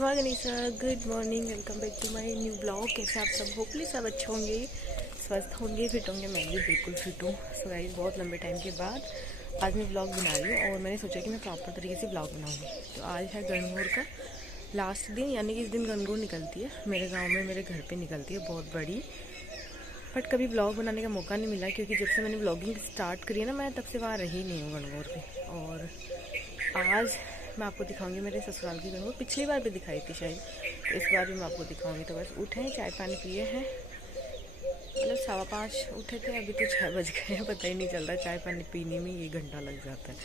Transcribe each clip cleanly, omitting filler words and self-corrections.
अथवा गनीसा, good morning, welcome back to my new blog. कैसे आप सब? होपली सब अच्छे होंगे, स्वस्थ होंगे, फिट होंगे। मैं भी बिल्कुल फिट हूँ। सो गाइस, बहुत लंबे टाइम के बाद आज मैं ब्लॉग बना रही हूँ और मैंने सोचा कि मैं प्रॉपर तरीके से ब्लॉग बनाऊँगी। तो आज है गणगौर का लास्ट दिन, यानी कि इस दिन गणगौर निकलती है मेरे गाँव में, मेरे घर पर निकलती है, बहुत बड़ी। बट कभी ब्लॉग बनाने का मौका नहीं मिला, क्योंकि जब से मैंने ब्लॉगिंग स्टार्ट करी है ना, मैं तब से वहाँ रही नहीं हूँ गणगौर पे। और आज मैं आपको दिखाऊंगी मेरे ससुराल की गणगौर। पिछली बार भी दिखाई थी शायद, तो इस बार भी मैं आपको दिखाऊंगी। तो बस उठे हैं, चाय पानी पिए हैं, मतलब 5:15 उठे थे, अभी तो 6 बज गए हैं, पता ही नहीं चल रहा। चाय पानी पीने में ये घंटा लग जाता है।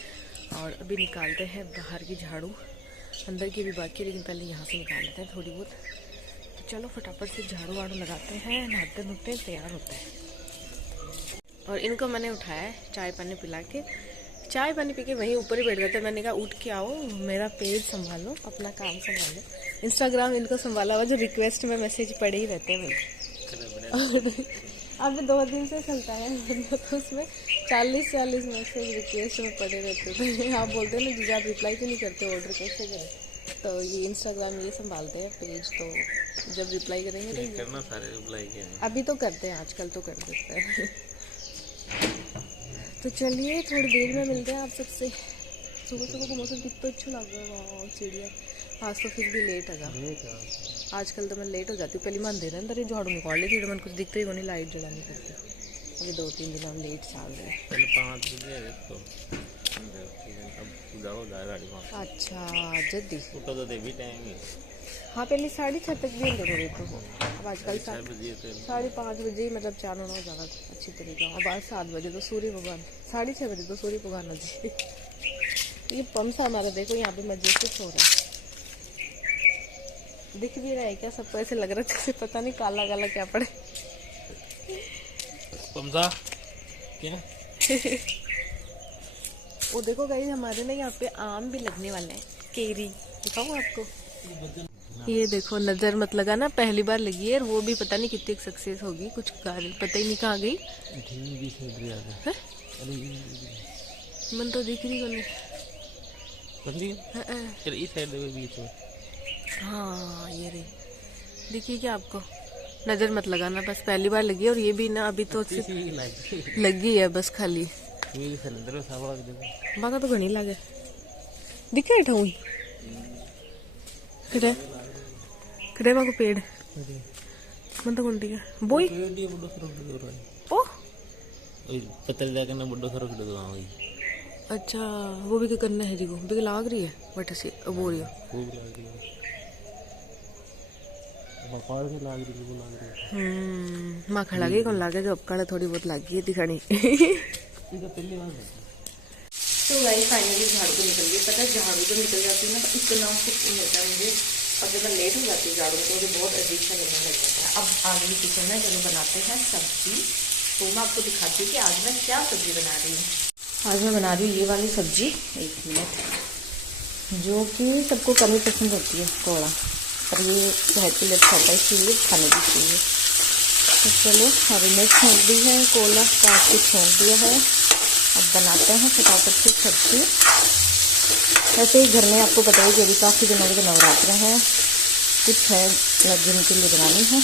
और अभी निकालते हैं बाहर की झाड़ू, अंदर की भी बाकी है, लेकिन पहले यहाँ से निकाल लेते हैं थोड़ी बहुत। तो चलो फटाफट से झाड़ू वाड़ू लगाते हैं, नहाते धोते तैयार होते हैं। और इनको मैंने उठाया है चाय पानी पिला के, चाय पानी पी के वहीं ऊपर ही बैठ जाते हैं। मैंने कहा उठ के आओ, मेरा पेज संभालो, अपना काम संभालो। इंस्टाग्राम इनको संभाला हुआ, जो रिक्वेस्ट में मैसेज पड़े ही रहते हैं भाई। अब 2 दिन से चलता है, तो उसमें 40 मैसेज रिक्वेस्ट में पड़े रहते थे। आप बोलते हैं ना जीजा, आप रिप्लाई क्यों नहीं करते, ऑर्डर कैसे करें? तो ये इंस्टाग्राम ये संभालते हैं पेज, तो जब रिप्लाई करेंगे तो करना, सारे रिप्लाई किए अभी तो करते हैं, आजकल तो कर देते हैं। तो चलिए थोड़ी देर में मिलते हैं आप सबसे। सुबह सुबह को मौसम कितना अच्छा लग रहा है, चिड़िया। आज तो फिर भी लेट है, आजकल तो मैं लेट हो जाती हूँ। पहले मन दे रहे अंदर ही झाड़ू निकाल लेती, मन कुछ दिखते ही नहीं, लाइट जलानी पड़ती। अभी 2-3 दिन हम लेट चल रहे हैं। पहले 5 बजे अच्छा जल्दी हाँ, पहले 6:30 तक भी अंदर हो तो अब आजकल 5:30 बजे, मतलब 4 होना ज़्यादा अच्छी तरीके। अब आज 7 बजे तो सूर्य भगवान, 6:30 बजे तो सूर्य भगवान हो जी। ये पंप सा हमारा देखो यहाँ पे मजे से सो रहा है। दिख भी रहा है क्या सबको? ऐसे लग रहा है जैसे पता नहीं काला काला क्या पड़े। पंसा क्या? वो देखो गाइस, हमारे ना यहाँ पे आम भी लगने वाले हैं, केरी दिखाऊँ आपको। ये देखो, नजर मत लगाना, पहली बार लगी है, और वो भी पता नहीं कितनी सक्सेस होगी। कुछ गाजर पता ही नहीं कहाँ गई, मन तो दिख रही कोनी। हाँ ये रही, दिखी क्या आपको? नजर मत लगाना, बस पहली बार लगी है, और ये भी ना अभी तो लगी है बस खाली। बाका तो घनी लागे दिखे ठाऊ कड़े को पेड़ मन तो कुंडी का बोई ओ अच्छा, वो भी करना है जी को भी लाग रही है बट से वो रही माँ खड़ा गई कौन लागे, अब काला थोड़ी बहुत लागी है दिखानी। तो गाइस फाइनली झाड़ू तो निकल गई। पता है झाड़ू तो निकल जाती है ना, तो इतना सुकून मिलता है मुझे। और जब मैं लेट हो जाती हूँ झाड़ू में, तो मुझे बहुत अजीब सा लगने लग जाता है। अब आ गई किचन में, चलो बनाते हैं सब्जी। तो मैं आपको दिखाती हूँ कि आज मैं क्या सब्जी बना रही हूँ। आज मैं बना रही हूँ ये वाली सब्जी, 1 मिनट, जो कि सबको कम ही पसंद होती है, कोड़ा, पर ये सेहत के लिए अच्छा होता है, इसलिए खाने भी चाहिए। तो चलो हरी मिर्च छोंक दी है, कोला काट के छोंक दिया है। अब बनाते हैं फटाफट से सब्जी। वैसे ही घर में आपको पता है कि अभी काफ़ी दिनों के नवरात्र हैं, कुछ है लग्न के लिए बनानी है।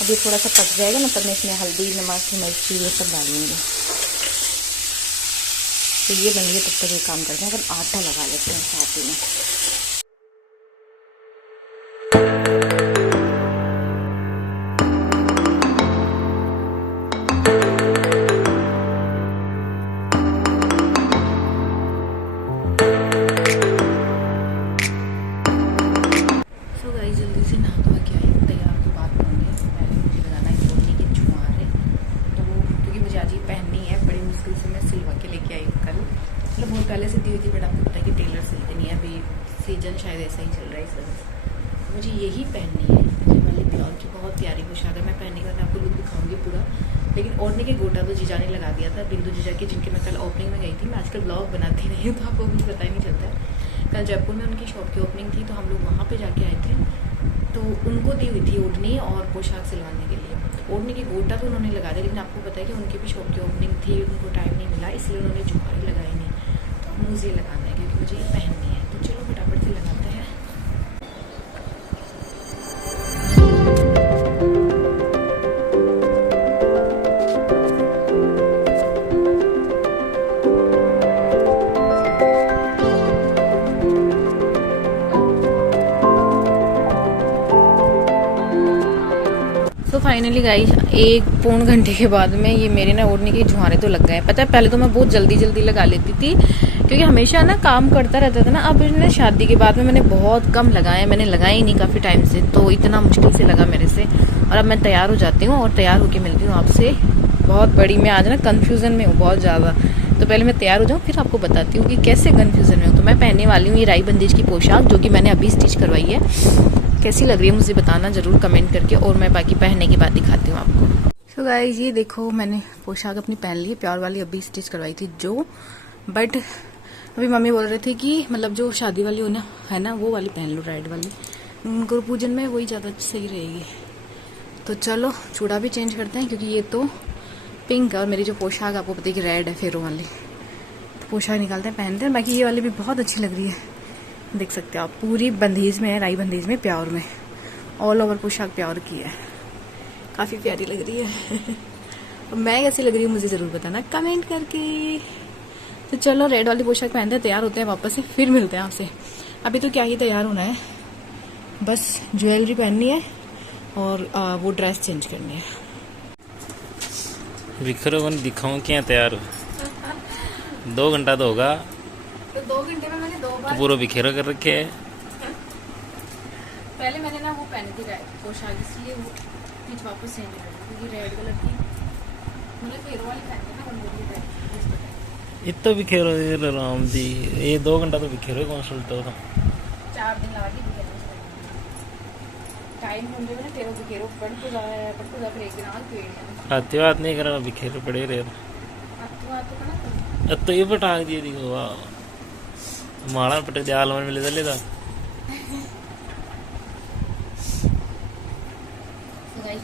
अभी थोड़ा सा पक जाएगा ना, तब मैं इसमें हल्दी, नमक, मिर्ची ये सब डालेंगे। तो ये बन गई, तब तक ये काम करते हैं, अब आटा लगा लेते हैं साथ ही में। पहले से दी हुई थी, बट आपको पता है कि टेलर सिलते नहीं है, अभी सीजन शायद ऐसा ही चल रहा है इस वजह से। मुझे यही पहननी है, मुझे वाली ब्लाउज की बहुत प्यारी पोशाक है। मैं पहनने के बाद आपको लुक दिखाऊंगी पूरा। लेकिन ओढ़ने के गोटा तो जीजा ने लगा दिया था, बिंदु जीजा की, जिनके मैं कल ओपनिंग में गई थी। मैं आजकल ब्लॉग बनाती नहीं हूँ, तो आपको मुझे पता ही नहीं चलता है। कल जयपुर में उनकी शॉप की ओपनिंग थी, तो हम लोग वहाँ पर जाके आए थे। तो उनको दी हुई थी ओढ़नी और पोशाक सिलवाने के लिए। तो ओढ़ने की गोटा तो उन्होंने लगा दिया, लेकिन आपको पता है कि उनकी भी शॉप की ओपनिंग थी, उनको टाइम नहीं मिला, इसलिए उन्होंने जुगाड़ी लगाई नहीं। तो मुझे लगाना है, क्योंकि मुझे ये पहननी है। फाइनली गाइस 1 पौन घंटे के बाद में ये मेरे ना ओढ़ने के झुआरे तो लग गए। पता है पहले तो मैं बहुत जल्दी जल्दी लगा लेती थी क्योंकि हमेशा ना काम करता रहता था ना। अब ना शादी के बाद में मैंने बहुत कम लगाए, मैंने लगाए ही नहीं काफ़ी टाइम से, तो इतना मुश्किल से लगा मेरे से। और अब मैं तैयार हो जाती हूँ और तैयार होके मिलती हूँ आपसे। बहुत बड़ी मैं आज ना कन्फ्यूज़न में हूँ बहुत ज़्यादा, तो पहले मैं तैयार हो जाऊँ फिर आपको बताती हूँ कि कैसे कन्फ्यूज़न में हूँ। तो मैं पहनने वाली हूँ ये राई बंदेज की पोशाक जो कि मैंने अभी स्टिच करवाई है। कैसी लग रही है मुझे बताना ज़रूर कमेंट करके, और मैं बाकी पहनने के बाद दिखाती हूँ आपको। सो गाइस ये देखो मैंने पोशाक अपनी पहन ली है, प्योर वाली अभी स्टिच करवाई थी जो, बट अभी मम्मी बोल रहे थे कि मतलब जो शादी वाली हो ना है ना वो वाली पहन लो, रेड वाली, गुरु पूजन में वही ज़्यादा सही रहेगी। तो चलो चूड़ा भी चेंज करते हैं क्योंकि ये तो पिंक है और मेरी जो पोशाक आपको पता है कि रेड है फेरो वाली। तो पोशाक निकालते हैं पहनते हैं। बाकी ये वाली भी बहुत अच्छी लग रही है, देख सकते हो आप, पूरी बंदेज में है, राई बंदेज में, प्योर में, ऑल ओवर पोशाक प्योर की है, काफ़ी प्यारी लग रही है। और मैं कैसी लग रही हूँ मुझे ज़रूर बताना कमेंट करके। तो चलो रेड वाली पोशाक पहनते हैं, तैयार होते हैं वापस से, फिर मिलते हैं आपसे। अभी तो क्या ही तैयार होना है, बस ज्वेलरी पहननी है और वो ड्रेस चेंज करनी है। बिखरो बन दिखाऊं क्या तैयार हो? 2 घंटा तो होगा। तो 2 घंटे में मैंने 2 बार तो पूरा बिखेरा कर रखे है। पहले मैंने ना वो पहनी थी पोशाक, इसलिए वो बीच वापस चेंज कर दी क्योंकि रेड कलर की मैंने फेरो वाली पहनी ना रंगोली टाइप। इतना बिखेरो राम जी, ये 2 घंटा तो बिखेरो कौन सुलटा था। 4 दिन लगा के टाइम होने में फेरो बिखेरो पड़ तो जा फिर एक दिन आज पेड़ आते बात नहीं करा बिखेरे पड़े रहे। अब तो ये पटांग दिए दिखो वाह, माड़ा पटे जाल में मिले दले था।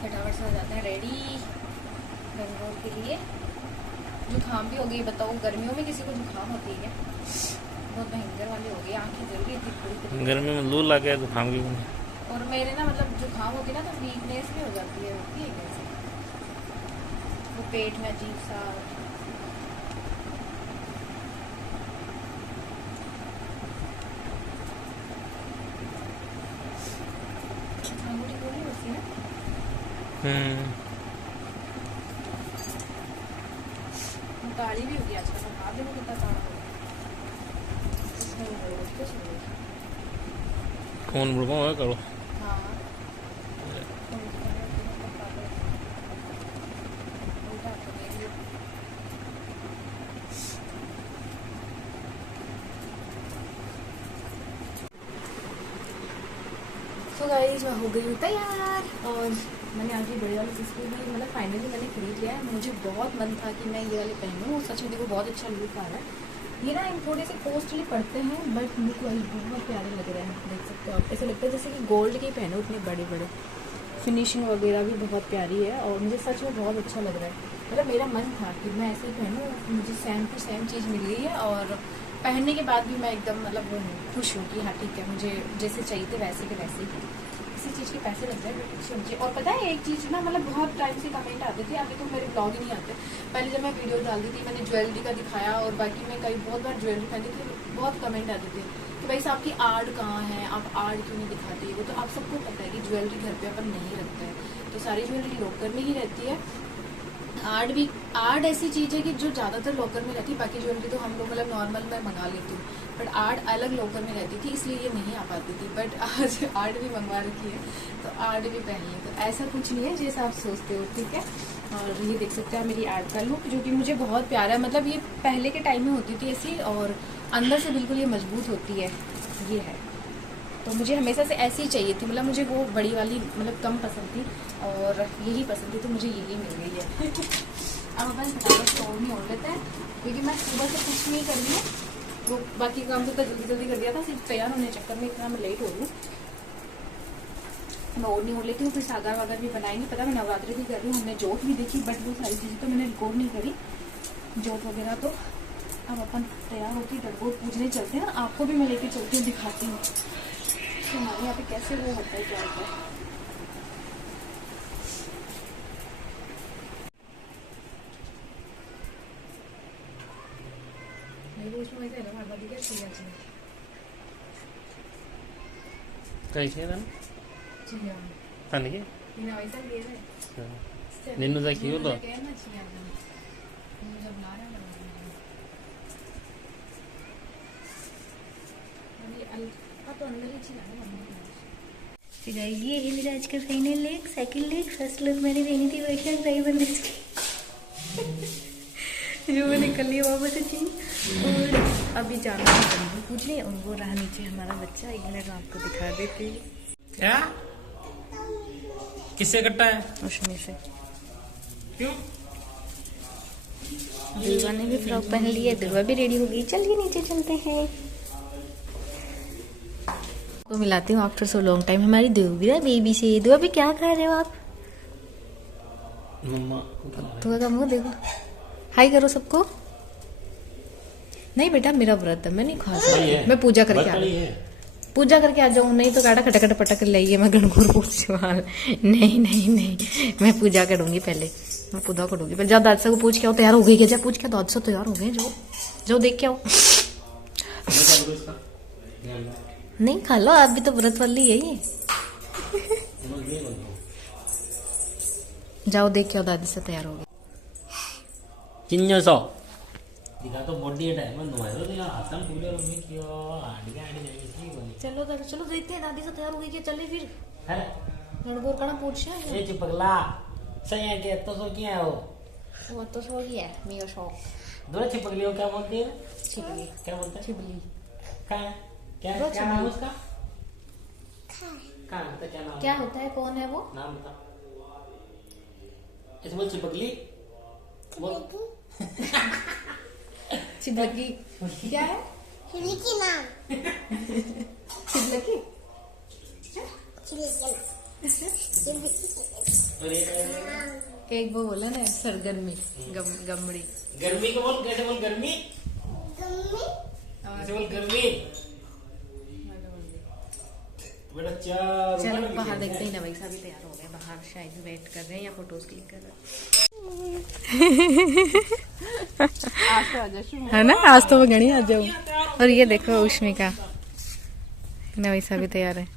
फटाफट से हो जाता है रेडी गंगोर के लिए। जुकाम भी हो गई, बताओ गर्मियों में किसी को जुकाम होती है, बहुत भयंकर वाली हो गई, आंखें जल गई थी गर्मी में लू लग गया जुकाम की। और मेरे ना मतलब जुकाम होगी ना तो वीकनेस भी हो जाती है, होती है कैसे वो पेट में अजीब सा। अंगूठी खोली होती है ना, काली भी होगी आजकल, हाँ देखो कितना काला हो गया। कौन बुढ़वा है करो। हाँ तो गाइस मैं हो गई हूँ तैयार और मैंने आज ये बड़े वाले सिस्टर भी मतलब फाइनली मैंने खरीद लिया है। मुझे बहुत मन था कि मैं ये वाले पहनूँ और सच में देखो बहुत अच्छा लुक आ रहा है। ये ना थोड़े से कॉस्टली पड़ते हैं बट लुक वाइज बहुत प्यारे लग रहे हैं, देख सकते हो आप। ऐसा लगता है जैसे कि गोल्ड के पहनो, इतने बड़े बड़े, फिनिशिंग वगैरह भी बहुत प्यारी है और मुझे सच में बहुत अच्छा लग रहा है। मतलब मेरा मन था कि मैं ऐसे ही पहनूँ, मुझे सेम टू सेम चीज़ मिल गई है और पहनने के बाद भी मैं एकदम मतलब खुश हूँ कि हाँ ठीक है, मुझे जैसे चाहिए थे वैसे के वैसे ही। किसी चीज़ के पैसे लग जाए बट अच्छे मुझे। और पता है एक चीज़ ना, मतलब बहुत टाइम से कमेंट आते थे, अभी तो मेरे ब्लॉग ही नहीं आते। पहले जब मैं वीडियो डालती थी मैंने ज्वेलरी का दिखाया और बाकी मैं कई बहुत बार ज्वेलरी पहनी थी, बहुत कमेंट आते थे कि भाई साहब की आर्ट कहाँ है, आप आर्ट क्यों नहीं दिखाती। वो तो आप सबको पता है कि ज्वेलरी घर पे अपन नहीं रखते हैं, तो सारी ज्वेलरी लॉकर में ही रहती है। आर्ट ऐसी चीज़ है कि जो ज़्यादातर लॉकर में रहती है, बाकी ज्वेलरी तो हम लोग मतलब नॉर्मल में मंगा लेती हूँ, बट आर्ट अलग लॉकर में रहती थी इसलिए ये नहीं आ पाती थी। बट आज आर्ट भी मंगवा रखी है तो आर्ट भी पहन ली, तो ऐसा कुछ नहीं है जैसा आप सोचते हो, ठीक है। और ये देख सकते हैं मेरी आर्ट का लुक जो कि मुझे बहुत प्यारा है। मतलब ये पहले के टाइम में होती थी ऐसी और अंदर से बिल्कुल ये मजबूत होती है, ये है। तो मुझे हमेशा से ऐसी ही चाहिए थी, मतलब मुझे वो बड़ी वाली मतलब कम पसंद थी और यही पसंद थी, तो मुझे यही मिल गई है। अब अपन फटाफट से और नहीं ओढ़ लेते हैं क्योंकि मैं सुबह से कुछ नहीं कर रही हूँ, तो बाकी काम तो जल्दी जल्दी कर दिया था, सिर्फ तैयार होने चक्कर में इतना मैं लेट हो रही हूँ। मैं और नहीं ओढ़ लेती हूँ, फिर सागर वागर भी बनाएंगे। पता मैं नवरात्रि भी कर रही हूँ, हमने जोत भी देखी बट वो सारी चीज़ें तो मैंने रिकॉर्ड नहीं करी, जोत वगैरह। तो अब अपन तैयार होती डरगोट पूजने चलते हैं, आपको भी मैं लेके चलती हूँ, दिखाती हूँ तो हमारे यहाँ पे कैसे वो होता है, क्या होता है। कैसे था? जी हाँ, हाँ नहीं इन्हें वैसा ले रहे निन्नु दा की बोलो कहना चाहिए जब ला रहे हैं तो अंदर ही चला ये है मेरा आज का final leg, second leg. First look मैंने देनी थी वैशाख भाई बंदेज की जो मैंने कर लिया वापस से चीन। और अभी जाना है बंदी पूछने, उनको रहा नीचे हमारा बच्चा, एक मिनट में आपको दिखा देती हूँ। क्या किससे कट्टा है? उसमें से क्यों? दुर्गा ने भी फ्रॉक पहन लिया, दुर्गा भी रेडी हो गई। चलिए नीचे चलते हैं। तो मिलाती हूँ आफ्टर सो लॉन्ग टाइम हमारी दुर्गा बेबी से। दुआ भी क्या खा रहे हो आप? मम्मा दुआ का मुंह देखो, हाय करो सबको। नहीं बेटा मेरा व्रत है, मैं नहीं खा सकती, मैं पूजा करके आ रही हूँ, पूजा करके आ जाऊँ। नहीं तो गाड़ा खटखट पटक लाइए, मैं गणगौर पूछ। नहीं नहीं नहीं, मैं पूजा करूंगी पहले, मैं पूजा करूंगी पहले। जाओ दादसा को पूछ के आओ तैयार हो गई क्या? जा पूछ के दादसा तैयार हो गए, जो जो देख के आओ। नहीं खा लो आप भी, तो व्रत वाली है ये। जाओ देख के आओ, दादी से तैयार हो गए। चिन्नसो दिखा तो बॉडी है मन नुआयो तो यार हाथन पूरे रूम में क्यों आड़ी जाएगी बनी। चलो चलो देखते हैं दादी से तैयार हो गई क्या? चले फिर है गणगौर का पूछ है ये चिपकला सही है के तो सो क्या हो वो तो सो गया मेरा शौक। दोनों चिपकली हो क्या बोलती है? छिपली। क्या बोलते हैं? छिपली क्या क्या वो क्या नाम है छिपली। उसका? क्या होता है? क्या नाम क्या होता है? कौन है वो? नाम बता। ऐसे बोल चिपकली बोल। छिपलकी क्या है? छिपलकी नाम छिपलकी और एक वो बोला ना सरगर्मी गमड़ी। गर्मी को बोल, कैसे बोल? गर्मी कैसे बोल? गर्मी बेटा चार। चलो बाहर देखते हैं ना, भाई साहब भी तैयार हो गए, बाहर शायद वेट कर रहे हैं या फोटोज क्लिक कर रहे हैं। है ना, आज तो वो गणी आ जाऊँ। और ये देखो उष्मिका ना, वैसा भी तैयार है।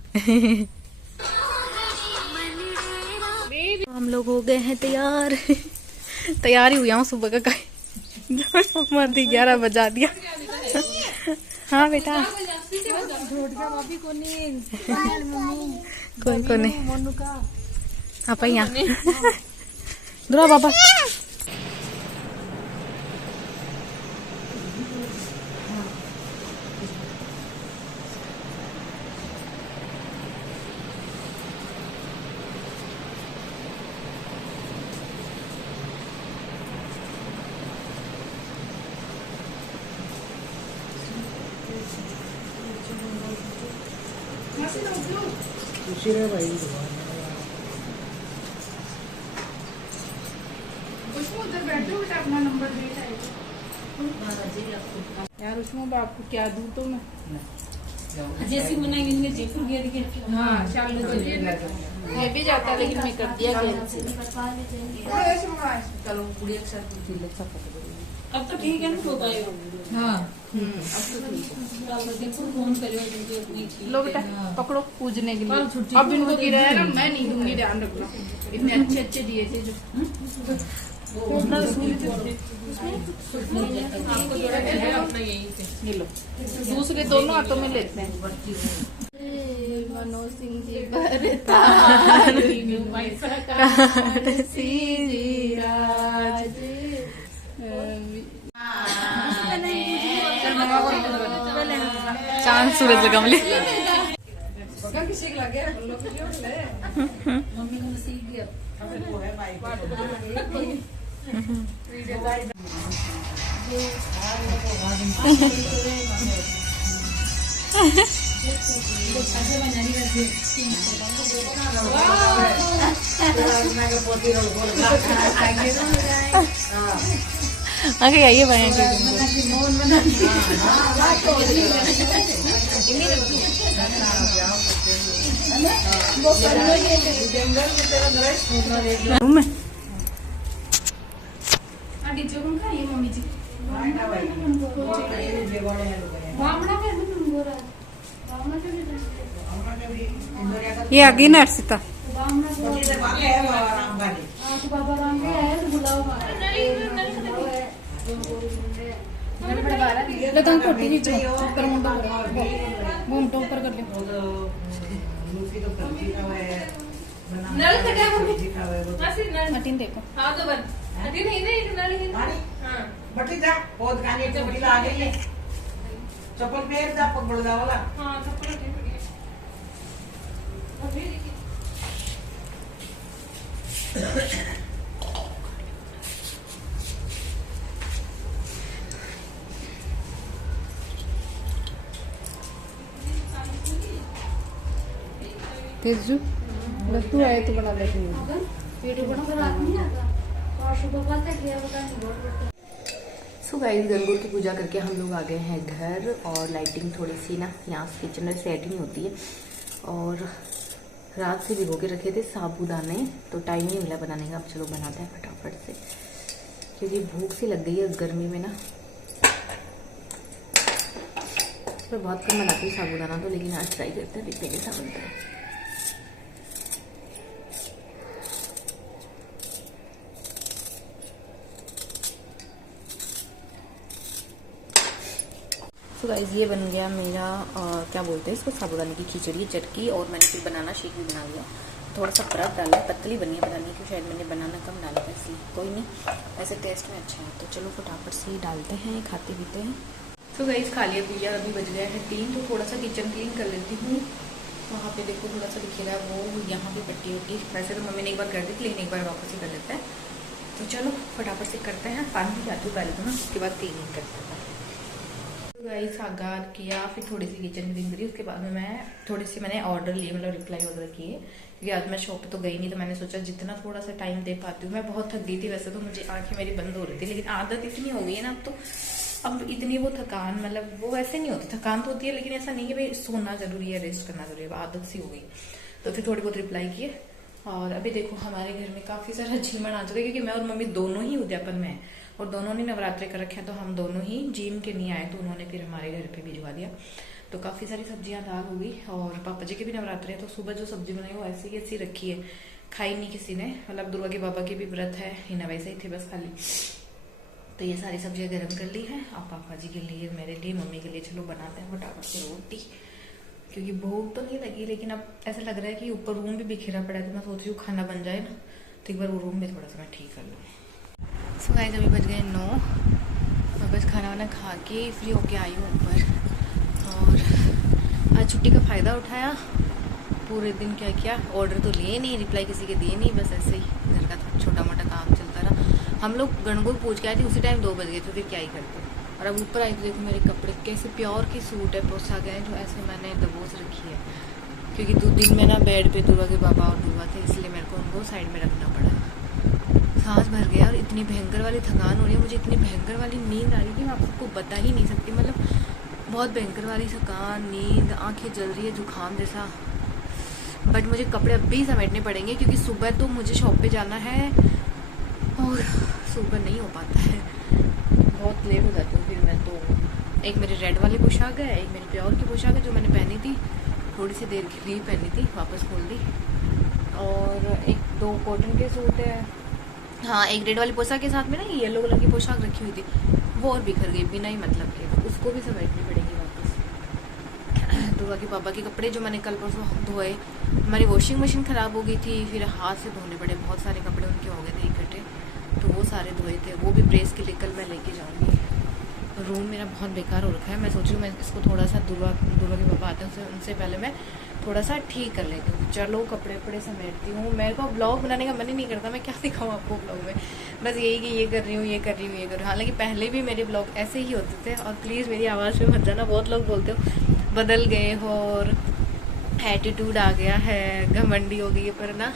हम लोग हो गए हैं तैयार। तैयार ही हुआ हूँ सुबह का, 11 बजा दिया। हाँ बेटा कोई को नहीं आप यहाँ दूरा बाबा। यार उसमें आपको क्या दूं तो मैं जैसी बनाएंगे इनके जयपुर गया दिखे। हाँ चालू तो ये भी जाता है, लेकिन मैं कर दिया चलो पूरी एक साथ अब तो ठीक है ना, हो गए। हाँ जयपुर फोन करो जिनको लो बेटा पकड़ो पूजने के लिए। अब इनको गिरा है ना, मैं नहीं दूंगी, ध्यान रखना। इतने अच्छे अच्छे दिए थे जो ये लो, दूसरे दोनों हाथों में लेते हैं। मनोज सिंह जी चांद सूरज गमले। किसी के लगे मम्मी को सीख गया। आगे आइए भाई मम्मी जी ये आगे ना अर्षिता। पाशु बाबा रंग है बुलाओ लगां कोटी नीचे ऊपर मुंडा मुंडा ऊपर कर ले नल कटा मासी नल मटिन देखो हां तो बन अभी नहीं ना एक नल ही हां बटी जा बहुत गाने टोपी ला गई चप्पल फेर जा पकड़ जा वाला हां चप्पल फेर तेजू लट्टू आए तो बना लेते हैं वीडियो बना सो गाइस गंगोर की पूजा करके हम लोग आ गए हैं घर और लाइटिंग थोड़ी सी ना यहाँ किचन में सेट नहीं होती है और रात से भिगो के रखे थे साबूदाने तो टाइम नहीं मिला बनाने का। अब चलो बनाते हैं फटाफट से क्योंकि भूख सी लग गई है गर्मी में ना। तो बहुत कम बनाती हूँ साबूदाना तो, लेकिन आज ट्राई करते हैं देखते हैं कैसा बनता है। तो गाइस ये बन गया मेरा क्या बोलते हैं इसको, साबूदाने की खिचड़ी चटकी। और मैंने फिर बनाना शेक भी बना लिया, थोड़ा सा परत डाला, पतली बनी है, पता नहीं क्यों, शायद मैंने बनाना कम डाला था इसलिए। कोई नहीं, वैसे टेस्ट में अच्छा है। तो चलो फटाफट से ही डालते हैं, खाते पीते हैं। तो गाइस खा लिया पीलिया, अभी बज गया है 3। तो थोड़ा सा किचन क्लीन कर लेती हूँ। वहाँ पे देखो थोड़ा सा दिख रहा है वो, यहाँ पे पट्टी वट्टी, वैसे तो मम्मी ने एक बार कर दी थी लेकिन एक बार वापस ही कर लेते हैं। तो चलो फटाफट से करते हैं, पानी भी जाती हूँ पहले तो ना, उसके बाद क्लीनिंग करते हैं। गाइस आगार किया, फिर थोड़ी सी किचन क्लीन करी, उसके बाद में मैं थोड़ी सी मैंने ऑर्डर लिए, मतलब रिप्लाई वगैरह किए, क्योंकि आज मैं शॉप पे तो गई नहीं। तो मैंने सोचा जितना थोड़ा सा टाइम दे पाती हूँ। मैं बहुत थक गई थी वैसे तो, मुझे आंखें मेरी बंद हो रही थी, लेकिन आदत इतनी हो गई है ना अब तो, अब इतनी वो थकान, मतलब वो वैसे नहीं होती, थकान तो होती है लेकिन ऐसा नहीं कि भाई सोना जरूरी है, रेस्ट करना जरूरी है, आदत सी हो गई। तो फिर थोड़ी बहुत रिप्लाई किए। और अभी देखो हमारे घर में काफी सारा झीमन आ चुका है, क्योंकि मैं और मम्मी दोनों ही उद्यापन में है और दोनों ने नवरात्रे कर रखे हैं। तो हम दोनों ही जिम के नहीं आए, तो उन्होंने फिर हमारे घर पे भिजवा दिया। तो काफी सारी सब्जियां दाल हो गई। और पापा जी के भी नवरात्रे हैं, तो सुबह जो सब्जी बनाई वो ऐसी की ऐसी रखी है, खाई नहीं किसी ने। मतलब दुर्गा के बाबा के भी व्रत है, हिना वैसे ही थे बस खाली। तो ये सारी सब्जियां गर्म कर ली है। अब पापा जी के लिए, मेरे लिए, मम्मी के लिए चलो बनाते हैं फटाफट से रोटी, क्योंकि भूख तो नहीं लगी लेकिन अब ऐसा लग रहा है कि ऊपर रूम भी बिखेरा पड़ा है। तो मैं सोच रही हूँ खाना बन जाए ना, तो एक बार वो रूम में थोड़ा सा मैं ठीक कर लूँ। सो गाइस अभी बज गए 9। मैं बस खाना वाना खा के फ्री होके आई हूँ ऊपर। और आज छुट्टी का फ़ायदा उठाया, पूरे दिन क्या किया, ऑर्डर तो लिए नहीं, रिप्लाई किसी के दिए नहीं, बस ऐसे ही घर का छोटा मोटा काम चलता रहा। हम लोग गणगौर पूछ के आए थे, उसी टाइम 2 बज गए थे, फिर क्या ही करते। और अब ऊपर आई तो देखो मेरे कपड़े कैसे प्योर की सूट है, पोशाक है जो ऐसे मैंने दबोच रखी है, क्योंकि 2 दिन में ना बेड पे दुर्गा के बाबा और दुर्गा थे, इसलिए मेरे को उनको साइड में रखना पड़ा। सांस भर गया और इतनी भयंकर वाली थकान हो रही है मुझे, इतनी भयंकर वाली नींद आ रही थी, मैं आपको बता ही नहीं सकती। मतलब बहुत भयंकर वाली थकान, नींद, आंखें जल रही है, जुकाम जैसा। बट मुझे कपड़े अब भी समेटने पड़ेंगे, क्योंकि सुबह तो मुझे शॉप पे जाना है और सुबह नहीं हो पाता है, बहुत लेट हो जाती हूँ फिर मैं। तो एक मेरी रेड वाली पोशाक है, एक मेरी प्योर की पोशाक है जो मैंने पहनी थी, थोड़ी सी देर के लिए पहनी थी, वापस खोल दी। और 1-2 कॉटन के सूट है, हाँ एक रेड वाली पोशाक के साथ में ना येलो कलर की पोशाक रखी हुई थी, वो और बिखर गई बिना ही मतलब के, तो उसको भी समेटनी पड़ेगी वापस। दुर्गा के पापा के कपड़े जो मैंने कल परसों धोए, हमारी वॉशिंग मशीन ख़राब हो गई थी, फिर हाथ से धोने पड़े, बहुत सारे कपड़े उनके हो गए थे इकट्ठे, तो वो सारे धोए थे, वो भी प्रेस के लिए कल मैं लेके जाऊँगी। रूम मेरा बहुत बेकार हो रखा है, मैं सोच रही हूँ मैं इसको थोड़ा सा दुर्गा के पापा आते हैं उनसे पहले मैं थोड़ा सा ठीक कर लेती हूँ। चलो कपड़े वपड़े समेटती हूँ। मेरे को ब्लॉग बनाने का मन ही नहीं करता, मैं क्या दिखाऊँ आपको ब्लॉग में, बस यही कि ये कर रही हूँ, ये कर रही हूँ, ये कर रही हूँ। हालांकि पहले भी मेरे ब्लॉग ऐसे ही होते थे। और प्लीज़ मेरी आवाज़ में मत जाना, बहुत लोग बोलते हो बदल गए हो और एटीट्यूड आ गया है, घमंडी हो गई है, पर ना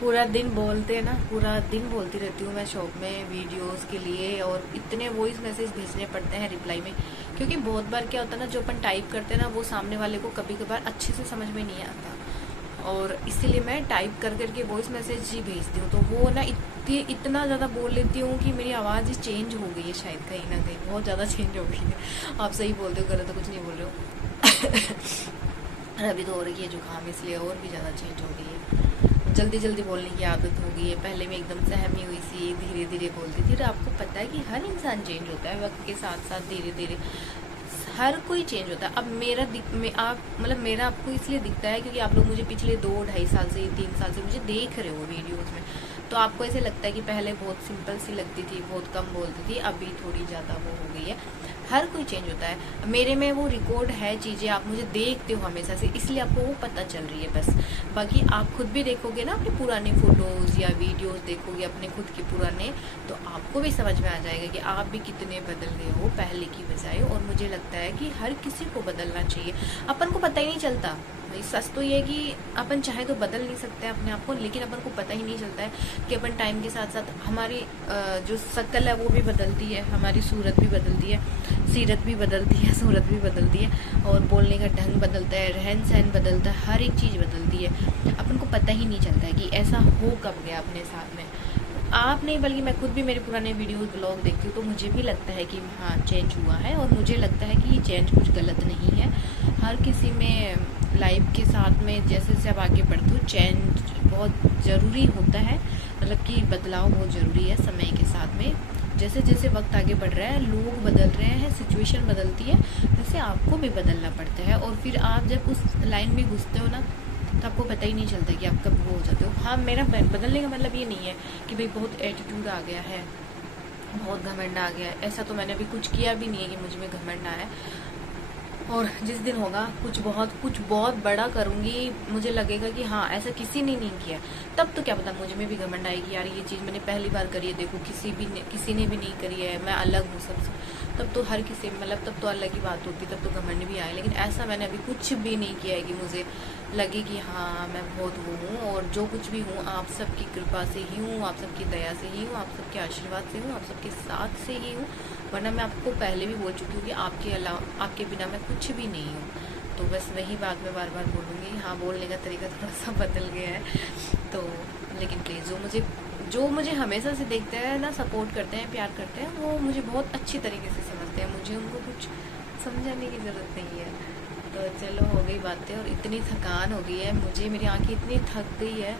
पूरा दिन बोलते हैं ना, पूरा दिन बोलती रहती हूँ मैं शॉप में वीडियोस के लिए, और इतने वॉइस मैसेज भेजने पड़ते हैं रिप्लाई में, क्योंकि बहुत बार क्या होता है ना, जो अपन टाइप करते हैं ना वो सामने वाले को कभी कभार अच्छे से समझ में नहीं आता, और इसीलिए मैं टाइप कर करके वॉइस मैसेज ही भेजती हूँ। तो वो ना इतना ज़्यादा बोल लेती हूँ कि मेरी आवाज़ चेंज हो गई है शायद, कहीं ना कहीं बहुत ज़्यादा चेंज हो गई है। आप सही बोलते हो, गलत तो कुछ नहीं बोल रहे हो। और अभी तो हो रही है जुकाम, इसलिए और भी ज़्यादा चेंज हो गई है। जल्दी जल्दी बोलने की आदत हो गई है। पहले मैं एकदम सहमी हुई सी, धीरे धीरे बोलती थी। और आपको पता है कि हर इंसान चेंज होता है वक्त के साथ साथ, धीरे धीरे हर कोई चेंज होता है। अब मेरा आपको इसलिए दिखता है क्योंकि आप लोग मुझे पिछले 2-2.5 साल से 3 साल से मुझे देख रहे हो वीडियोस में, तो आपको ऐसे लगता है कि पहले बहुत सिंपल सी लगती थी, बहुत कम बोलती थी, अभी थोड़ी ज़्यादा वो हो गई है। हर कोई चेंज होता है। मेरे में वो रिकॉर्ड है चीज़ें, आप मुझे देखते हो हमेशा से, इसलिए आपको वो पता चल रही है बस। बाकी आप खुद भी देखोगे ना अपने पुराने फ़ोटोज़ या वीडियोज़ देखोगे अपने खुद के पुराने, तो आपको भी समझ में आ जाएगा कि आप भी कितने बदल गए हो पहले की बजाय। और मुझे लगता है कि हर किसी को बदलना चाहिए। अपन को पता ही नहीं चलता। सच तो ये है कि अपन चाहे तो बदल नहीं सकते अपने आप को, लेकिन अपन को पता ही नहीं चलता है कि अपन टाइम के साथ साथ हमारी जो शक्ल है वो भी बदलती है, हमारी सूरत भी बदलती है, सीरत भी बदलती है, सूरत भी बदलती है, और बोलने का ढंग बदलता है, रहन सहन बदलता है, हर एक चीज़ बदलती है। अपन को पता ही नहीं चलता है कि ऐसा हो कब गया अपने साथ में। आप नहीं बल्कि मैं खुद भी मेरे पुराने वीडियोस ब्लॉग देखती हूँ तो मुझे भी लगता है कि हाँ चेंज हुआ है। और मुझे लगता है कि ये चेंज कुछ गलत नहीं है। हर किसी में लाइफ के साथ में जैसे जैसे आप आगे बढ़ते हो चेंज बहुत ज़रूरी होता है, मतलब कि बदलाव बहुत ज़रूरी है समय के साथ में। जैसे जैसे वक्त आगे बढ़ रहा है, लोग बदल रहे हैं, सिचुएशन बदलती है, वैसे आपको भी बदलना पड़ता है। और फिर आप जब उस लाइन में घुसते हो ना तो आपको पता ही नहीं चलता कि आप कब वो हो जाते हो। हाँ, मेरा बदलने का मतलब ये नहीं है कि भाई बहुत एटीट्यूड आ गया है, बहुत घमंड आ गया है। ऐसा तो मैंने अभी कुछ किया भी नहीं है कि मुझ में घमंड आया है। और जिस दिन होगा कुछ बहुत बड़ा करूँगी, मुझे लगेगा कि हाँ ऐसा किसी ने नहीं किया, तब तो क्या पता मुझ में भी घमंड आएगी, यार ये चीज़ मैंने पहली बार करी है, देखो किसी ने भी नहीं करी है, मैं अलग हूँ सबसे। तब तो हर किसी मतलब तब तो अलग ही बात होती, तब तो घमंड भी आए। लेकिन ऐसा मैंने अभी कुछ भी नहीं किया है कि मुझे लगे कि हाँ मैं बहुत वो हूँ। और जो कुछ भी हूँ आप सबकी कृपा से ही हूँ, आप सबकी दया से ही हूँ, आप सबके आशीर्वाद से हूँ, आप सबके साथ से ही हूँ। वरना मैं आपको पहले भी बोल चुकी हूँ कि आपके बिना मैं कुछ भी नहीं हूँ। तो बस वही बात मैं बार बार बोलूँगी। हाँ, बोलने का तरीका थोड़ा सा बदल गया है तो, लेकिन प्लीज़ जो मुझे हमेशा से देखते हैं ना, सपोर्ट करते हैं, प्यार करते हैं, वो मुझे बहुत अच्छी तरीके से समझते हैं। मुझे उनको कुछ समझाने की ज़रूरत नहीं है। तो चलो हो गई बातें। और इतनी थकान हो गई है मुझे, मेरी आँखें इतनी थक गई है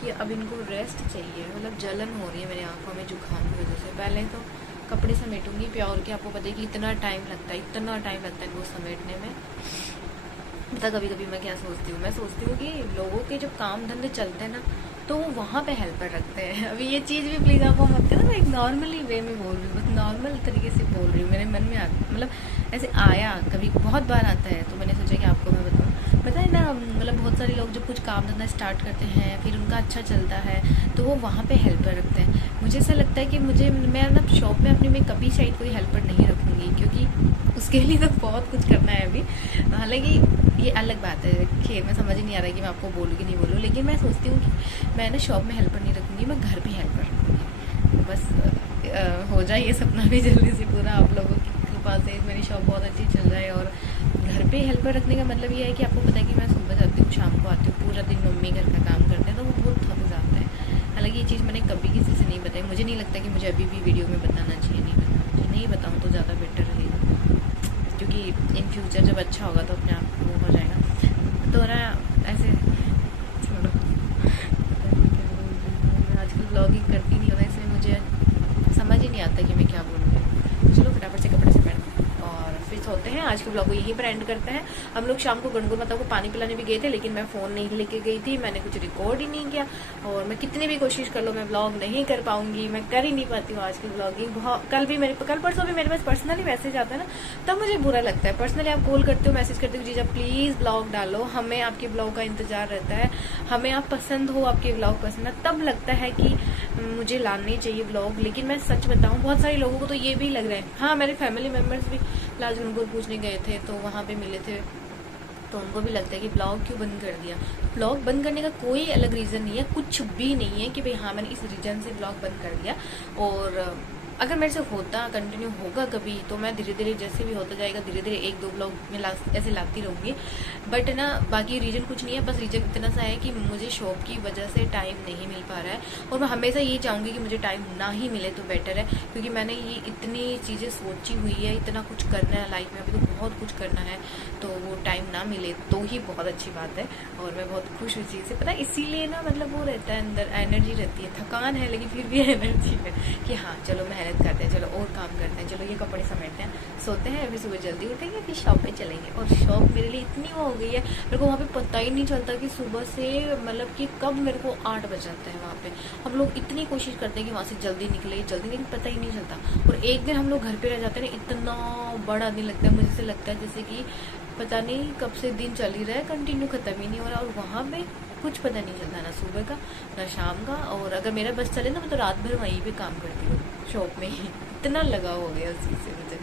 कि अब इनको रेस्ट चाहिए। मतलब जलन हो रही है मेरी आँखों में जुकाम की वजह से। पहले तो कपड़े समेटूंगी प्योर के, आपको पता है कि इतना टाइम लगता है इनको समेटने में। पता कभी कभी मैं क्या सोचती हूँ, मैं सोचती हूँ कि लोगों के जब काम धंधे चलते हैं ना तो वो वहाँ पे हेल्पर रखते हैं। अभी ये चीज़ भी प्लीज़ आपको मत करना, मैं एक नॉर्मली वे में बोल रही हूँ, बस नॉर्मल तरीके से बोल रही हूँ। मेरे मन में मतलब ऐसे आया, कभी बहुत बार आता है, तो मैंने सोचा कि आपको मैं बताऊँ। पता है ना, मतलब बहुत सारे लोग जब कुछ काम धंधा स्टार्ट करते हैं फिर उनका अच्छा चलता है तो वो वहाँ पे हेल्पर रखते हैं। मुझे ऐसा लगता है कि मैं ना शॉप में अपने में कभी शायद कोई हेल्पर नहीं रखूँगी, क्योंकि उसके लिए तो बहुत कुछ करना है अभी। हालांकि ये अलग बात है, खैर मैं समझ ही नहीं आ रहा कि मैं आपको बोलूँ कि नहीं बोलूँ, लेकिन मैं सोचती हूँ कि मैं ना शॉप में हेल्पर नहीं रखूँगी, मैं घर भी हेल्पर रखूँगी। तो बस हो जाए ये सपना भी जल्दी से पूरा आप लोगों की कृपा से। मेरी शॉप बहुत अच्छी चल रहा है। और घर पे हेल्पर रखने का मतलब ये है कि आपको पता है कि मैं सुबह जाती हूँ, शाम को आती हूँ, पूरा दिन मम्मी घर का काम करते हैं तो वो बहुत थक जाता है। हालांकि ये चीज़ मैंने कभी किसी से नहीं बताई, मुझे नहीं लगता कि मुझे अभी भी वीडियो में बताना चाहिए, नहीं बताऊँ तो ज़्यादा बेटर रहेगा, क्योंकि इन फ्यूचर जब अच्छा होगा तो अपने आप वो हो जाएगा। तो ना ऐसे छोड़ो, आजकल ब्लॉगिंग करती नहीं हूँ ना, इसलिए मुझे समझ ही नहीं आता कि मैं क्या बोलूँगी। चलो फटाफट से कपड़े से पहन और फिर सोते हैं। आज के ब्लॉग को यहीं पर एंड करते हैं। हम लोग शाम को गणगौर माता को पानी पिलाने भी गए थे, लेकिन मैं फ़ोन नहीं लेके गई थी, मैंने कुछ रिकॉर्ड ही नहीं किया। और मैं कितनी भी कोशिश कर लो मैं ब्लॉग नहीं कर पाऊंगी, मैं कर ही नहीं पाती हूँ आज की ब्लॉगिंग। कल परसों भी मेरे पास पर्सनली मैसेज आता है ना, तब मुझे बुरा लगता है। पर्सनली आप कॉल करते हो, मैसेज करते हो, जीजा प्लीज़ ब्लॉग डालो, हमें आपके ब्लॉग का इंतजार रहता है, हमें आप पसंद हो, आपके ब्लॉग पसंद है, तब लगता है कि मुझे लाने चाहिए ब्लॉग। लेकिन मैं सच बताऊँ, बहुत सारे लोगों को तो ये भी लग रहा है, हाँ मेरे फैमिली मेम्बर्स भी लास्ट गणगौर पूछने गए थे तो वहाँ पे मिले थे, तो उनको भी लगता है कि ब्लॉग क्यों बंद कर दिया। ब्लॉग बंद करने का कोई अलग रीज़न नहीं है, कुछ भी नहीं है कि भाई हाँ मैंने इस रीज़न से ब्लॉग बंद कर दिया। और अगर मेरे से होता कंटिन्यू होगा कभी तो मैं धीरे धीरे जैसे भी होता जाएगा धीरे धीरे 1-2 ब्लॉग में ऐसे लाती रहूँगी। बट ना बाकी रीज़न कुछ नहीं है, बस रीज़न इतना सा है कि मुझे शॉप की वजह से टाइम नहीं मिल पा रहा है। और मैं हमेशा यही चाहूँगी कि मुझे टाइम ना ही मिले तो बेटर है, क्योंकि मैंने ये इतनी चीज़ें सोची हुई है, इतना कुछ करना है लाइफ में, अभी तो बहुत कुछ करना है, तो वो टाइम ना मिले तो ही बहुत अच्छी बात है। और मैं बहुत खुश हुई चीज़ से, पता है इसीलिए ना मतलब वो रहता है अंदर, एनर्जी रहती है, थकान है लेकिन फिर भी एनर्जी है कि हाँ चलो मेहनत करते हैं, चलो और काम करते हैं, चलो ये कपड़े समेटते हैं, सोते हैं, फिर सुबह जल्दी उठेंगे, फिर शॉप पे चलेंगे। और शॉप मेरे लिए इतनी वो हो गई है, मेरे को वहाँ पे पता ही नहीं चलता कि सुबह से मतलब कि कब मेरे को 8 बज जाता है वहाँ पे। हम लोग इतनी कोशिश करते हैं कि वहाँ से जल्दी निकले, लेकिन पता ही नहीं चलता। और एक दिन हम लोग घर पे रह जाते हैं ना, इतना बड़ा दिन लगता है, मुझे से लगता है जैसे कि पता नहीं कब से दिन चल ही रहा है, कंटिन्यू खत्म ही नहीं हो रहा। और वहाँ पे कुछ पता नहीं चलता, ना सुबह का ना शाम का। और अगर मेरा बस चले ना, मैं तो रात भर वहीं पे काम करती हूँ शॉप में ही, इतना लगा हो गया उस चीज़ से। मुझे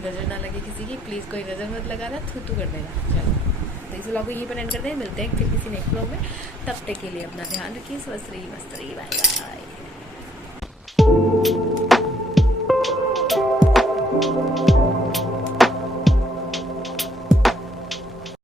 नज़र ना लगे किसी की, प्लीज़ कोई नज़र मत लगाना, थू कर देना। चलो तो इस ब्लॉग को यहीं पर एंड करते हैं, मिलते हैं फिर किसी नेक्स्ट ब्लॉग में। तब तक के लिए अपना ध्यान रखिए, स्वस्थ रहिए, मस्त रहिए, बाय बाय।